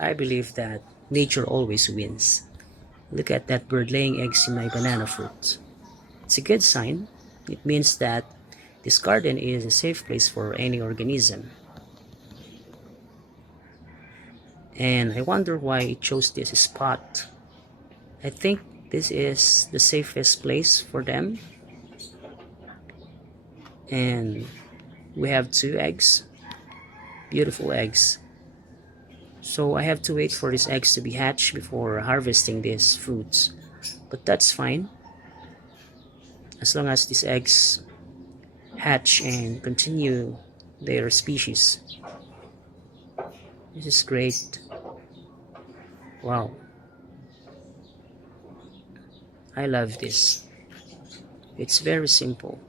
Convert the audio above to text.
I believe that nature always wins. Look at that bird laying eggs in my banana fruit. It's a good sign. It means that this garden is a safe place for any organism. And I wonder why it chose this spot. I think this is the safest place for them. And we have two eggs, beautiful eggs. So I have to wait for these eggs to be hatched before harvesting these fruits. But that's fine as long as these eggs hatch and continue their species. This is great. Wow. I love this. It's very simple.